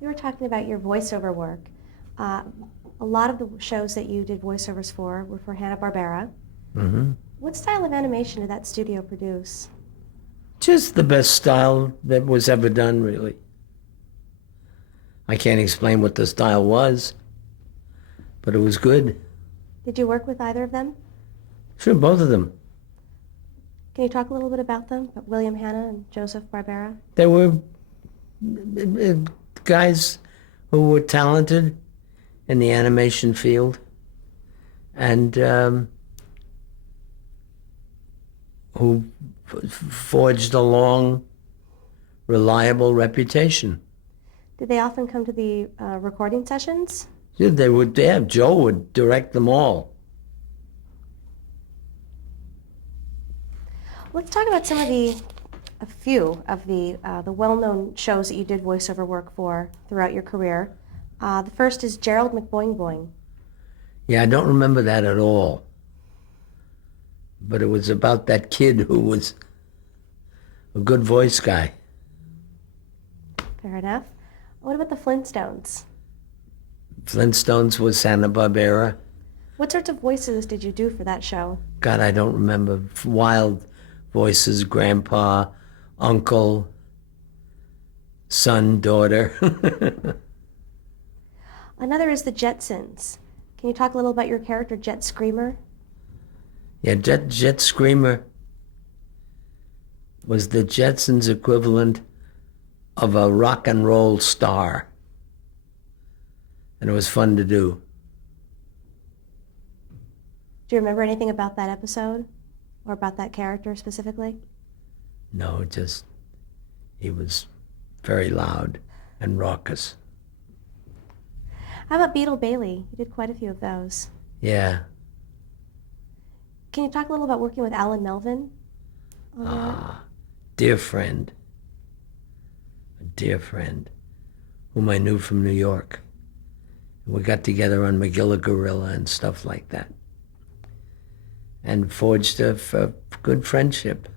We were talking about your voiceover work. Uh, a lot of the shows that you did voiceovers for were for Hanna-Barbera. Hmm. What style of animation did that studio produce? Just the best style that was ever done, really. I can't explain what the style was, but it was good. Did you work with either of them? Sure, both of them. Can you talk a little bit about them, about William Hanna and Joseph Barbera? They were guys who were talented in the animation field and who forged a long, reliable reputation. Did they often come to the recording sessions? Yeah, they would have. Joe would direct them all. Let's talk about a few of the well-known shows that you did voiceover work for throughout your career. The first is Gerald McBoing Boing. Yeah, I don't remember that at all. But it was about that kid who was a good voice guy. Fair enough. What about the Flintstones? Flintstones was Hanna-Barbera. What sorts of voices did you do for that show? God, I don't remember. Wild voices, grandpa, uncle, son, daughter. Another is the Jetsons. Can you talk a little about your character, Jet Screamer? Yeah, Jet Screamer was the Jetsons' equivalent of a rock and roll star. And it was fun to do. Do you remember anything about that episode? Or about that character specifically? No, just he was very loud and raucous. How about Beetle Bailey? You did quite a few of those. Yeah. Can you talk a little about working with Alan Melvin on that? Dear friend. A dear friend whom I knew from New York. We got together on Magilla Gorilla and stuff like that. And forged a good friendship.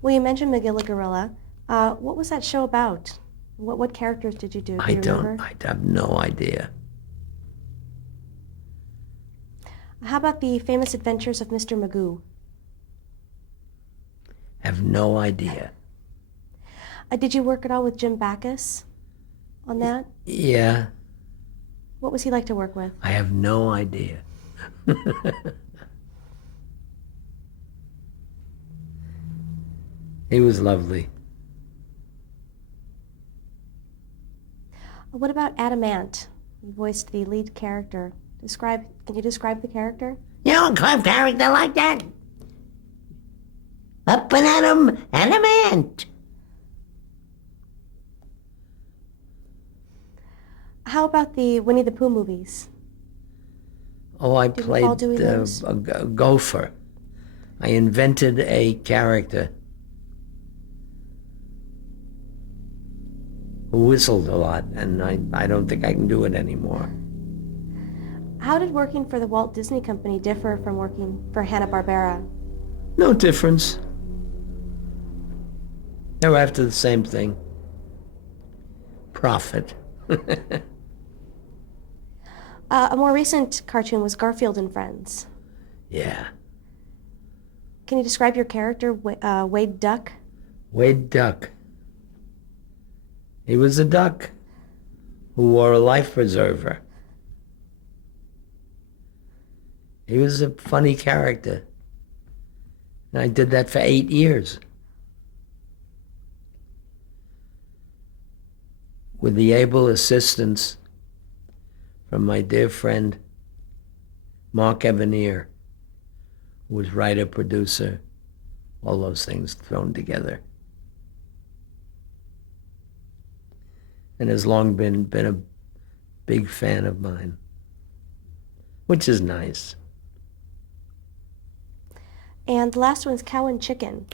Well, you mentioned Magilla Gorilla. What was that show about? What characters did you do? Do you remember? I have no idea. How about the famous adventures of Mr. Magoo? Have no idea. Did you work at all with Jim Backus on that? Yeah, What was he like to work with? I have no idea. He was lovely. What about Adamant? You voiced the lead character. Can you describe the character? You know, a club character like that. Up and at 'em, Adamant. How about the Winnie the Pooh movies? Oh, I Do you recall played doing those? a gopher. I invented a character who whistled a lot, and I don't think I can do it anymore. How did working for the Walt Disney Company differ from working for Hanna-Barbera? No difference. They were after the same thing. Profit. A more recent cartoon was Garfield and Friends. Yeah. Can you describe your character, Wade Duck? Wade Duck. He was a duck who wore a life preserver. He was a funny character. And I did that for 8 years. With the able assistance from my dear friend Mark Evanier, who was writer, producer, all those things thrown together. And has long been a big fan of mine, which is nice. And the last one's Cow and Chicken.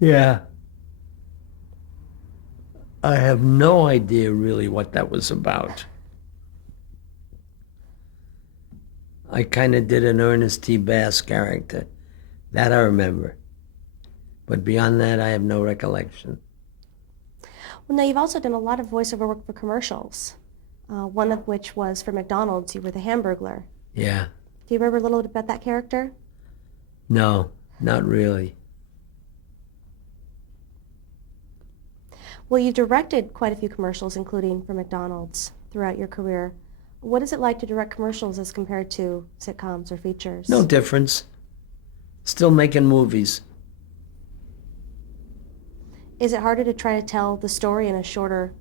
Yeah. I have no idea really what that was about. I kind of did an Ernest T. Bass character. That I remember. But beyond that, I have no recollection. Well, now you've also done a lot of voiceover work for commercials, one of which was for McDonald's. You were the Hamburglar. Yeah. Do you remember a little bit about that character? No, not really. Well, you directed quite a few commercials, including for McDonald's, throughout your career. What is it like to direct commercials as compared to sitcoms or features? No difference. Still making movies. Is it harder to try to tell the story in a shorter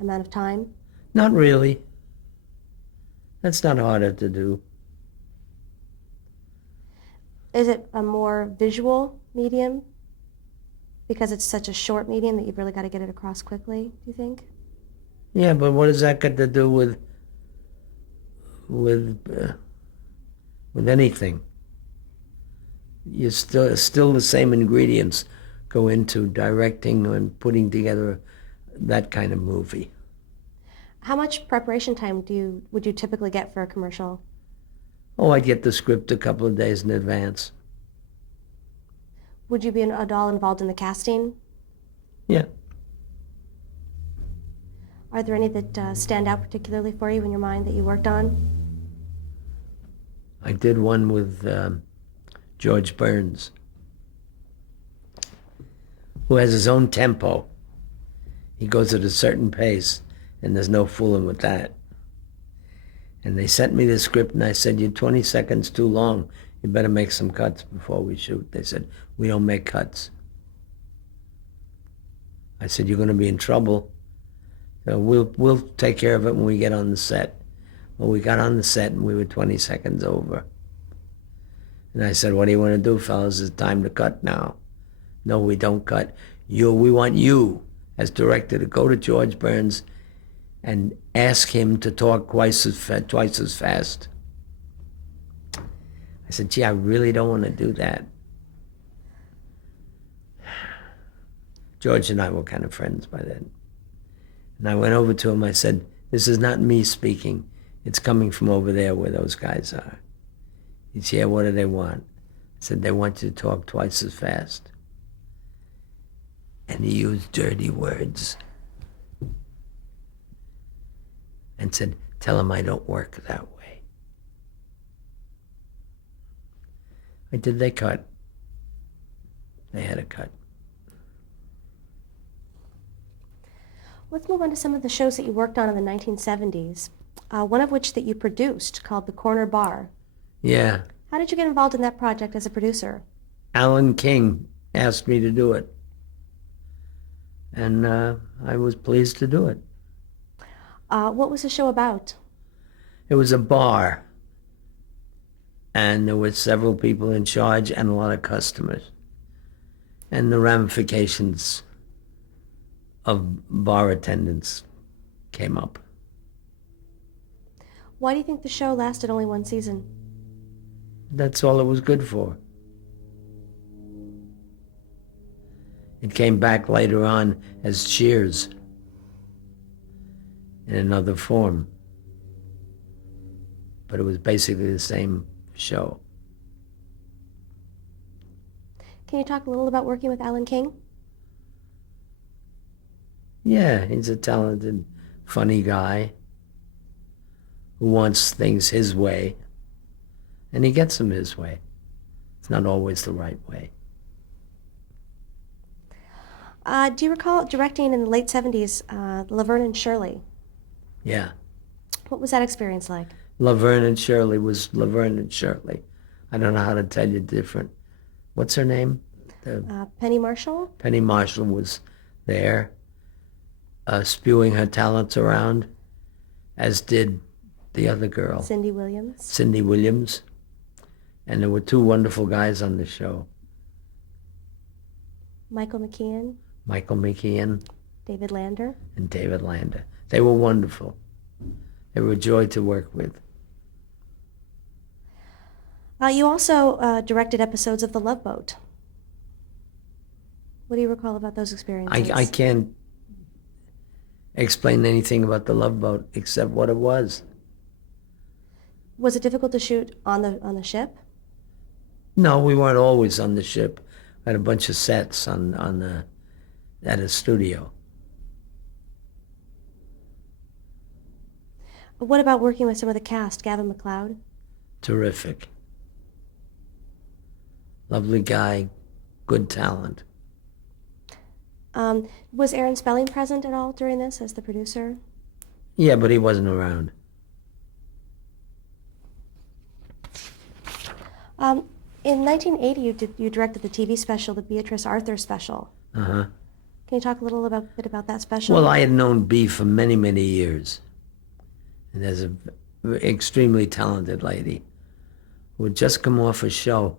amount of time? Not really. That's not harder to do. Is it a more visual medium? Because it's such a short medium that you've really got to get it across quickly, do you think? Yeah, but what does that got to do with anything? You still the same ingredients go into directing and putting together that kind of movie. How much preparation time would you typically get for a commercial? Oh, I'd get the script a couple of days in advance. Would you be at all involved in the casting? Yeah. Are there any that stand out particularly for you in your mind that you worked on? I did one with George Burns, who has his own tempo. He goes at a certain pace, and there's no fooling with that. And they sent me the script, and I said, "You're 20 seconds too long. You better make some cuts before we shoot." They said, "We don't make cuts." I said, "You're going to be in trouble. So we'll take care of it when we get on the set." Well, we got on the set, and we were 20 seconds over. And I said, "What do you want to do, fellas? It's time to cut now." "No, we don't cut. We want you, as director, to go to George Burns and ask him to talk twice as fast." I said, "Gee, I really don't want to do that." George and I were kind of friends by then. And I went over to him, I said, "This is not me speaking. It's coming from over there where those guys are." He said, "Yeah, what do they want?" I said, "They want you to talk twice as fast." And he used dirty words and said, "Tell him I don't work that way." I did. They cut. They had a cut. Let's move on to some of the shows that you worked on in the 1970s, one of which that you produced called The Corner Bar. Yeah. How did you get involved in that project as a producer? Alan King asked me to do it. And I was pleased to do it. What was the show about? It was a bar. And there were several people in charge and a lot of customers. And the ramifications of bar attendance came up. Why do you think the show lasted only one season? That's all it was good for. It came back later on as Cheers in another form. But it was basically the same show. Can you talk a little about working with Alan King? Yeah, he's a talented, funny guy who wants things his way, and he gets them his way. It's not always the right way. Do you recall directing in the late 70s Laverne and Shirley? Yeah. What was that experience like? Laverne and Shirley was Laverne and Shirley. I don't know how to tell you different. What's her name? Penny Marshall? Penny Marshall was there, spewing her talents around, as did the other girl, Cindy Williams? Cindy Williams. And there were two wonderful guys on the show. Michael McKean? Michael McKean David Lander? and David Lander. They were wonderful. They were a joy to work with. You also directed episodes of The Love Boat. What do you recall about those experiences? I can't explain anything about The Love Boat except what it was. Was it difficult to shoot on the ship? No, we weren't always on the ship. We had a bunch of sets at a studio. What about working with some of the cast, Gavin MacLeod? Terrific. Lovely guy, good talent. Was Aaron Spelling present at all during this as the producer? Yeah, but he wasn't around. In 1980, you directed the TV special, the Beatrice Arthur special. Uh-huh. Can you talk a little bit about that special? Well, I had known Bea for many, many years. And there's an extremely talented lady who had just come off a show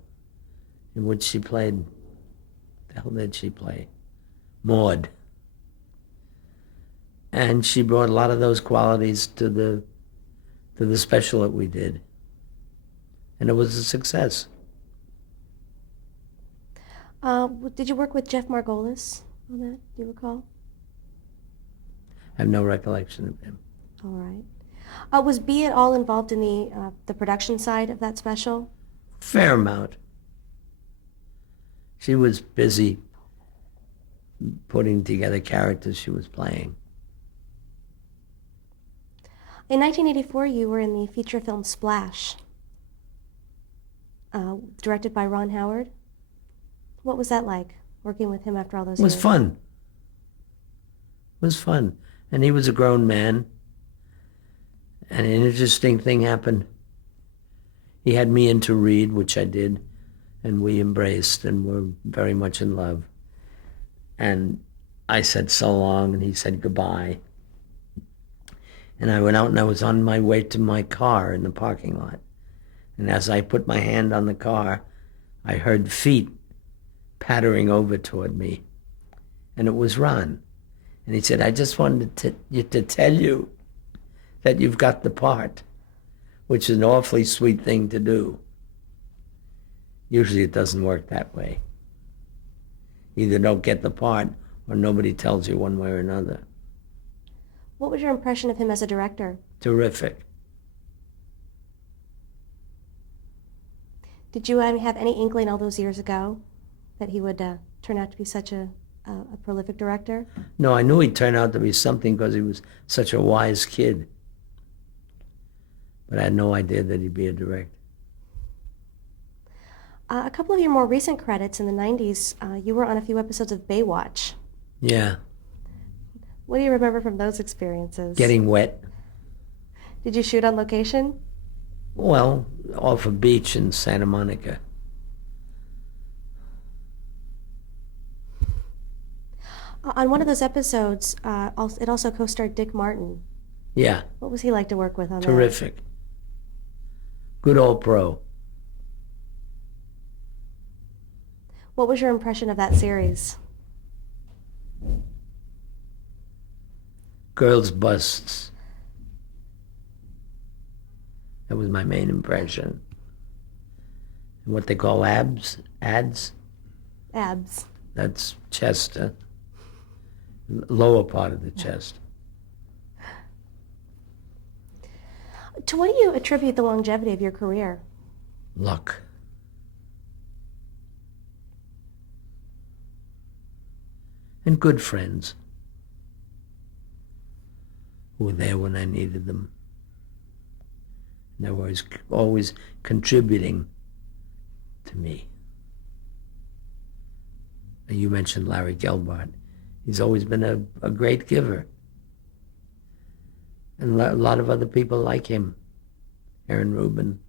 in which she played, the hell did she play? Maud. And she brought a lot of those qualities to the special that we did. And it was a success. Did you work with Jeff Margolis on that? Do you recall? I have no recollection of him. All right. Was Bea at all involved in the production side of that special? Fair amount. She was busy putting together characters she was playing. In 1984, you were in the feature film Splash, directed by Ron Howard. What was that like, working with him after all those It was years? fun. It was fun. And he was a grown man. And an interesting thing happened. He had me in to read, which I did, and we embraced and were very much in love. And I said so long, and he said goodbye. And I went out and I was on my way to my car in the parking lot. And as I put my hand on the car, I heard feet pattering over toward me. And it was Ron. And he said, I just wanted to tell you that you've got the part, which is an awfully sweet thing to do. Usually it doesn't work that way. Either don't get the part or nobody tells you one way or another. What was your impression of him as a director? Terrific. Did you have any inkling all those years ago that he would turn out to be such a prolific director? No, I knew he'd turn out to be something because he was such a wise kid. But I had no idea that he'd be a director. A couple of your more recent credits in the 90s, you were on a few episodes of Baywatch. Yeah. What do you remember from those experiences? Getting wet. Did you shoot on location? Well, off a beach in Santa Monica. On one of those episodes, it also co-starred Dick Martin. Yeah. What was he like to work with on that? Terrific. Good old pro. What was your impression of that series? Girls' busts. That was my main impression. And what they call ads, Abs. that's chest, lower part of the chest. To what do you attribute the longevity of your career? Luck. And good friends who were there when I needed them. And they were always contributing to me. You mentioned Larry Gelbart. He's always been a great giver. And a lot of other people like him. Aaron Rubin.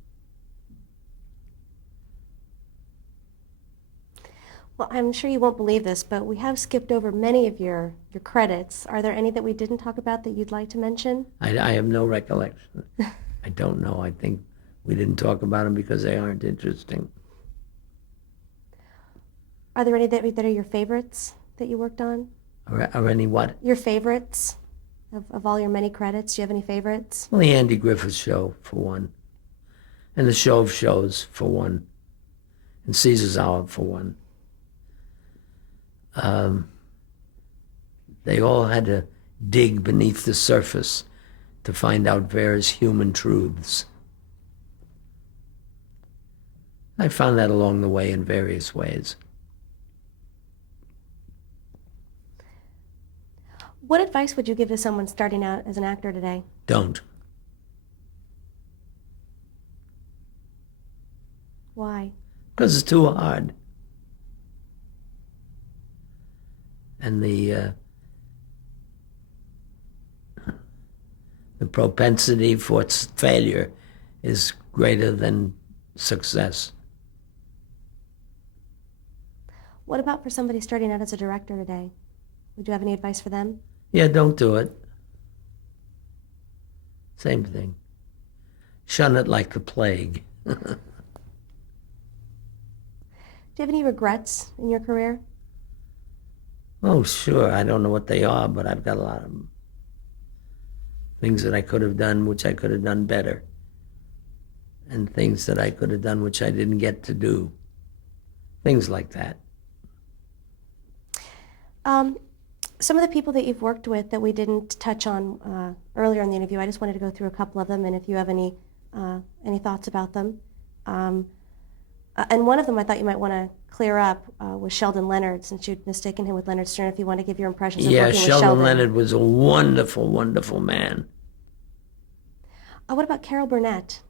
Well, I'm sure you won't believe this, but we have skipped over many of your credits. Are there any that we didn't talk about that you'd like to mention? I have no recollection. I don't know. I think we didn't talk about them because they aren't interesting. Are there any that are your favorites that you worked on? Or any what? Your favorites of all your many credits? Do you have any favorites? Well, the Andy Griffith Show, for one. And the Show of Shows, for one. And Caesar's Hour, for one. They all had to dig beneath the surface to find out various human truths. I found that along the way in various ways. What advice would you give to someone starting out as an actor today? Don't. Why? Because it's too hard. And the propensity for failure is greater than success. What about for somebody starting out as a director today? Would you have any advice for them? Yeah, don't do it. Same thing. Shun it like the plague. Do you have any regrets in your career? Oh, sure. I don't know what they are, but I've got a lot of them. Things that I could have done, which I could have done better. And things that I could have done, which I didn't get to do. Things like that. Some of the people that you've worked with that we didn't touch on earlier in the interview, I just wanted to go through a couple of them, and if you have any thoughts about them. And one of them I thought you might want to clear up was Sheldon Leonard, since you'd mistaken him with Leonard Stern, if you want to give your impressions of Yeah, working with Sheldon Leonard was a wonderful, wonderful man. What about Carol Burnett?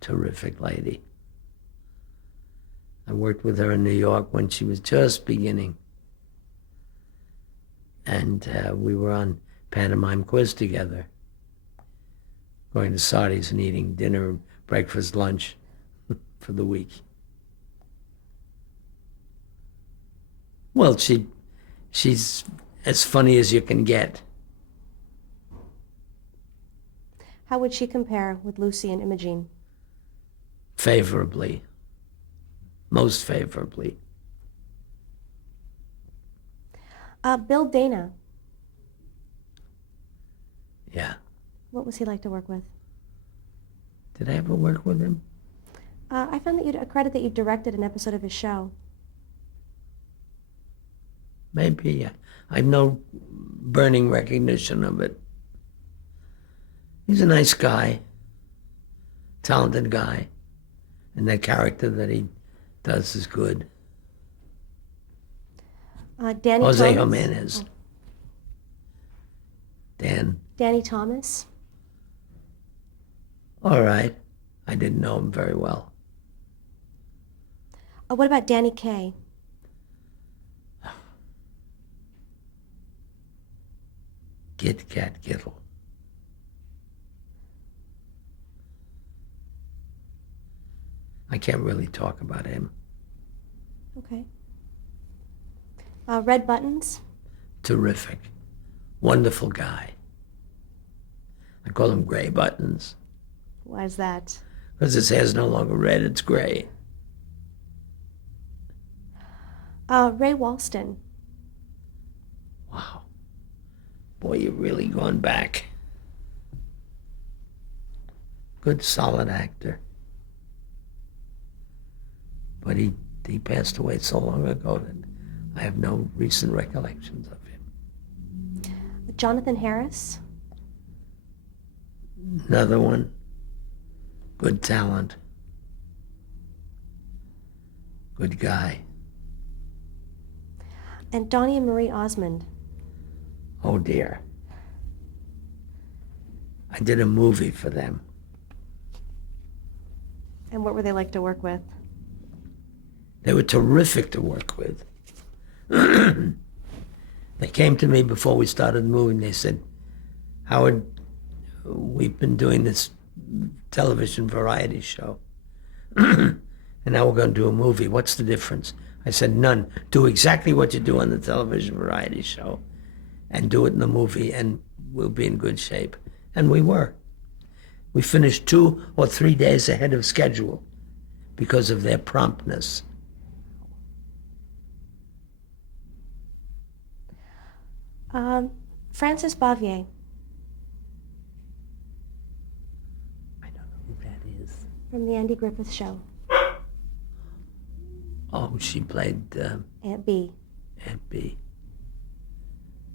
Terrific lady. I worked with her in New York when she was just beginning. And we were on Pantomime Quiz together, going to Sardi's and eating dinner, breakfast, lunch for the week. Well, she's as funny as you can get. How would she compare with Lucy and Imogene? Favorably. Most favorably. Bill Dana. Yeah. What was he like to work with? Did I ever work with him? I found that a credit that you directed an episode of his show. Maybe. I have no burning recognition of it. He's a nice guy. Talented guy. And that character that he does is good. Danny Jose Thomas. Jimenez. Dan. Danny Thomas. All right. I didn't know him very well. What about Danny Kaye? Git Kat Gittle. I can't really talk about him. Okay. Red Buttons. Terrific. Wonderful guy. I call him Gray Buttons. Why is that? Because his hair's no longer red, it's gray. Ray Walston. Wow. Boy, you've really gone back. Good, solid actor. But he passed away so long ago that I have no recent recollections of him. Jonathan Harris. Another one. Good talent. Good guy. And Donnie and Marie Osmond. Oh dear. I did a movie for them. And what were they like to work with? They were terrific to work with. They came to me before we started the movie and they said, Howard, we've been doing this television variety show. And now we're going to do a movie. What's the difference? I said, none. Do exactly what you do on the television variety show and do it in the movie and we'll be in good shape. And we were. We finished 2 or 3 days ahead of schedule because of their promptness. Frances Bavier. I don't know who that is. From the Andy Griffith Show. Oh, she played Aunt B. Aunt B.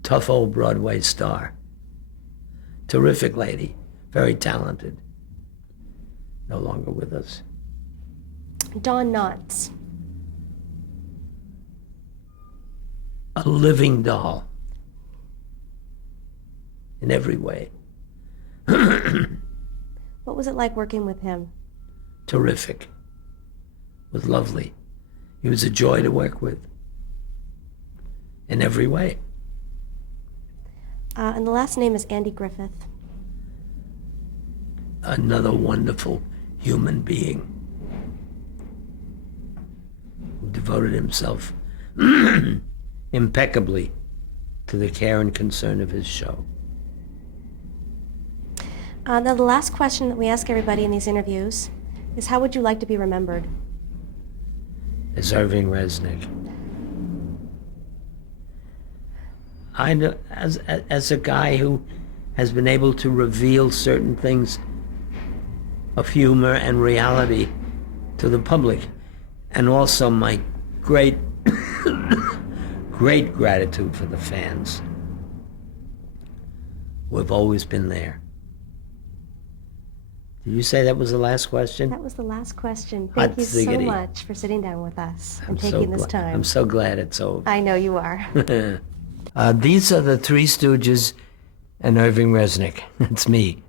Tough old Broadway star. Terrific lady. Very talented. No longer with us. Don Knotts. A living doll. In every way. What was it like working with him? terrific, was lovely. He was a joy to work with in every way. And the last name is Andy Griffith. Another wonderful human being who devoted himself impeccably to the care and concern of his show. Now, the last question that we ask everybody in these interviews is, how would you like to be remembered? As Irving Resnick. I know, as a guy who has been able to reveal certain things of humor and reality to the public, and also my great great gratitude for the fans who have always been there. Did you say that was the last question? That was the last question. Thank you so Hatsugiri. much for sitting down with us and I'm so taking this gla- time. I'm so glad it's over. I know you are. These are the Three Stooges and Irving Resnick. It's me.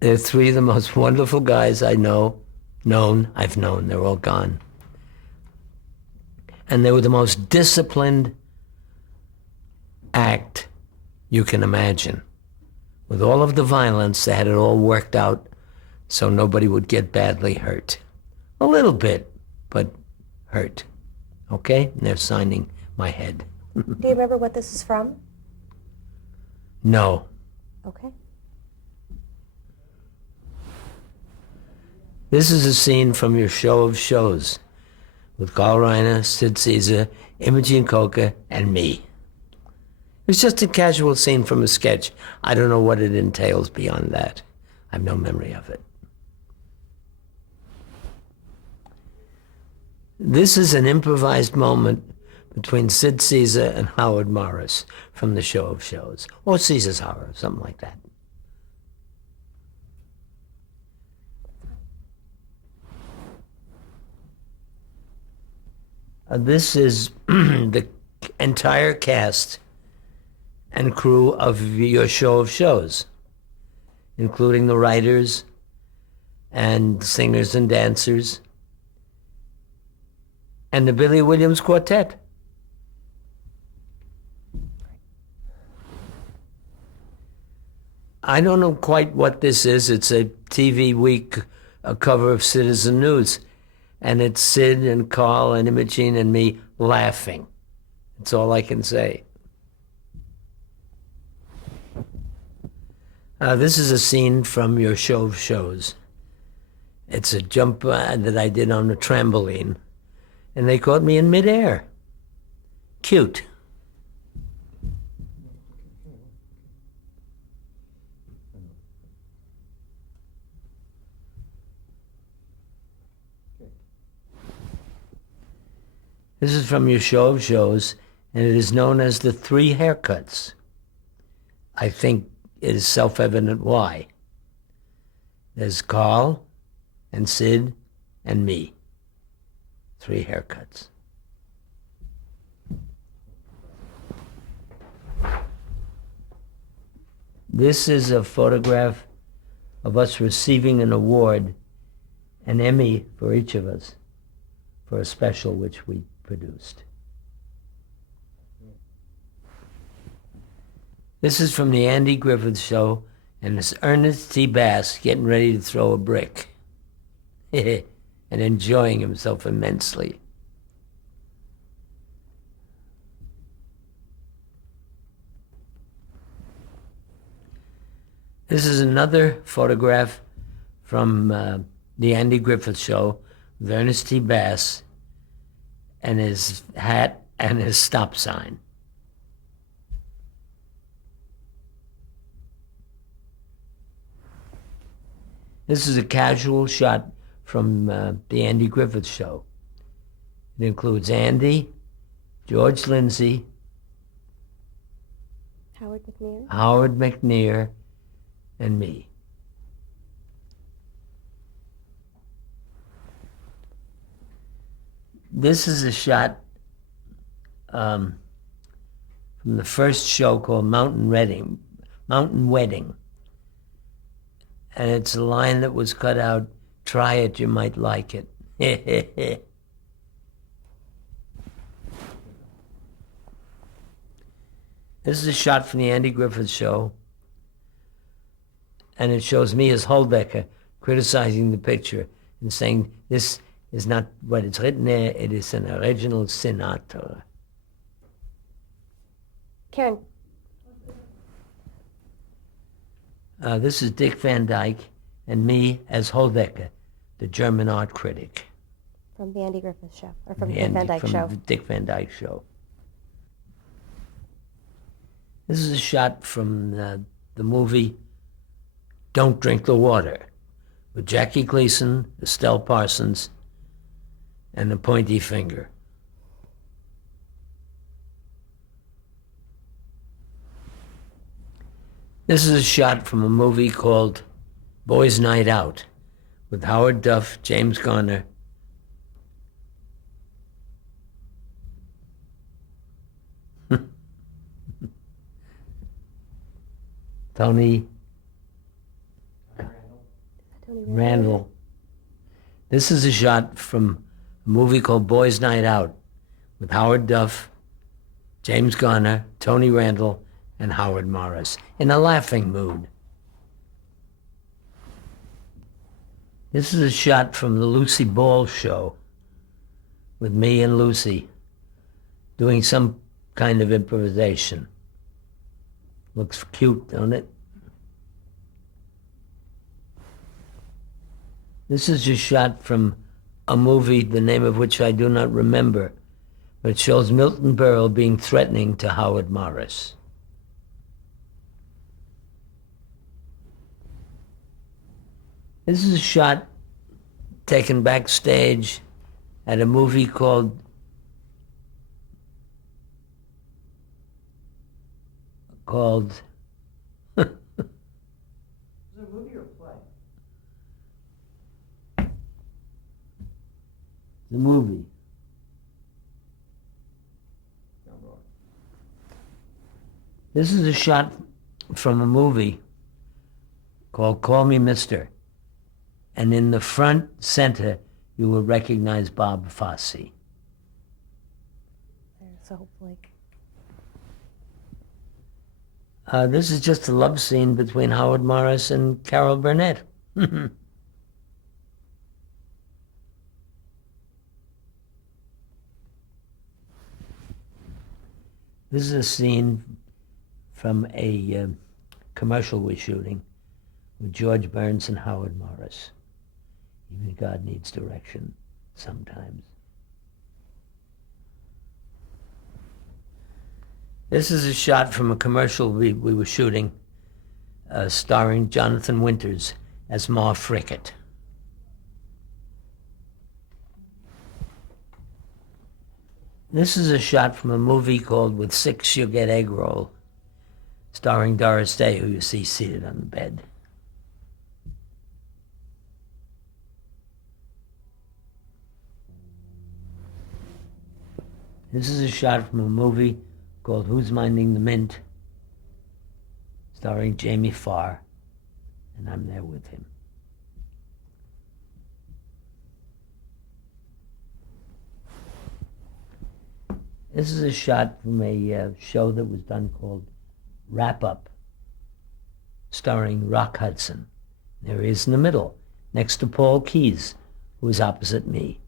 They're three of the most wonderful guys I've known. They're all gone. And they were the most disciplined act you can imagine. With all of the violence, they had it all worked out so nobody would get badly hurt. A little bit, but hurt. Okay? And they're signing my head. Do you remember what this is from? No. Okay. This is a scene from your show of shows with Carl Reiner, Sid Caesar, Imogene Coca, and me. It's just a casual scene from a sketch. I don't know what it entails beyond that. I have no memory of it. This is an improvised moment between Sid Caesar and Howard Morris from the show of shows, or Caesar's Horror, something like that. This is the entire cast and crew of your show of shows, including the writers and singers and dancers and the Billy Williams Quartet. I don't know quite what this is. It's a TV Week a cover of Citizen News. And it's Sid and Carl and Imogene and me laughing. That's all I can say. This is a scene from your show of shows. It's a jump that I did on a trampoline. And they caught me in midair. Cute. This is from your show of shows, and it is known as the Three Haircuts. I think it is self-evident why. There's Carl and Sid and me. Three haircuts. This is a photograph of us receiving an award, an Emmy for each of us, for a special which we produced. This is from the Andy Griffith Show, and it's Ernest T. Bass getting ready to throw a brick and enjoying himself immensely. This is another photograph from the Andy Griffith Show with Ernest T. Bass and his hat and his stop sign. This is a casual shot from the Andy Griffith Show. It includes Andy, George Lindsay, Howard McNear, and me. This is a shot from the first show called Mountain Wedding. And it's a line that was cut out Try it, you might like it. This is a shot from the Andy Griffith Show, and it shows me as Holdecker criticizing the picture and saying this is not what it's written there, it is an original Sinatra. Karen, This is Dick Van Dyke and me as Holdecker, the German art critic. from the Andy Griffith Show, or from the Dick Van Dyke Show. The Dick Van Dyke Show. This is a shot from the movie Don't Drink the Water, with Jackie Gleason, Estelle Parsons, and the pointy finger. This is a shot from a movie called Boys' Night Out, with Howard Duff, James Garner, Tony Randall. This is a shot from a movie called Boys' Night Out with Howard Duff, James Garner, Tony Randall, and Howard Morris in a laughing mood. This is a shot from the Lucy Ball Show with me and Lucy doing some kind of improvisation. Looks cute, don't it? This is a shot from a movie, the name of which I do not remember, but it shows Milton Berle being threatening to Howard Morris. This is a shot taken backstage at a movie called Is it a movie or a play? the movie. This is a shot from a movie called Call Me Mister. And in the front center, you will recognize Bob Fosse. So hopefully. This is just a love scene between Howard Morris and Carol Burnett. This is a scene from a commercial we're shooting with George Burns and Howard Morris. Even God needs direction sometimes. This is a shot from a commercial we were shooting starring Jonathan Winters as Ma Frickett. This is a shot from a movie called With Six You'll Get Egg Roll, starring Doris Day, who you see seated on the bed. This is a shot from a movie called Who's Minding the Mint, starring Jamie Farr, and I'm there with him. This is a shot from a show that was done called Wrap Up, starring Rock Hudson. There he is in the middle, next to Paul Keyes, who is opposite me.